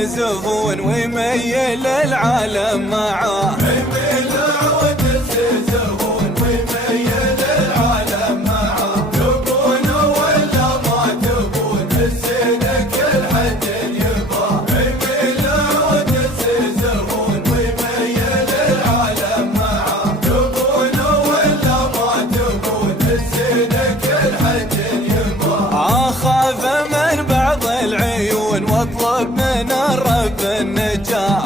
الزبون ويميل العالم معاه. يميل عود الزبون ويميل العالم معاه. تبون ولا ما تبون الزينك الحد يباه. يميل عود الزبون ويميل العالم معاه. تبون ولا ما تبون الزينك الحد يباه. أخاف من بعض العيون واطلب من الرب النجاة.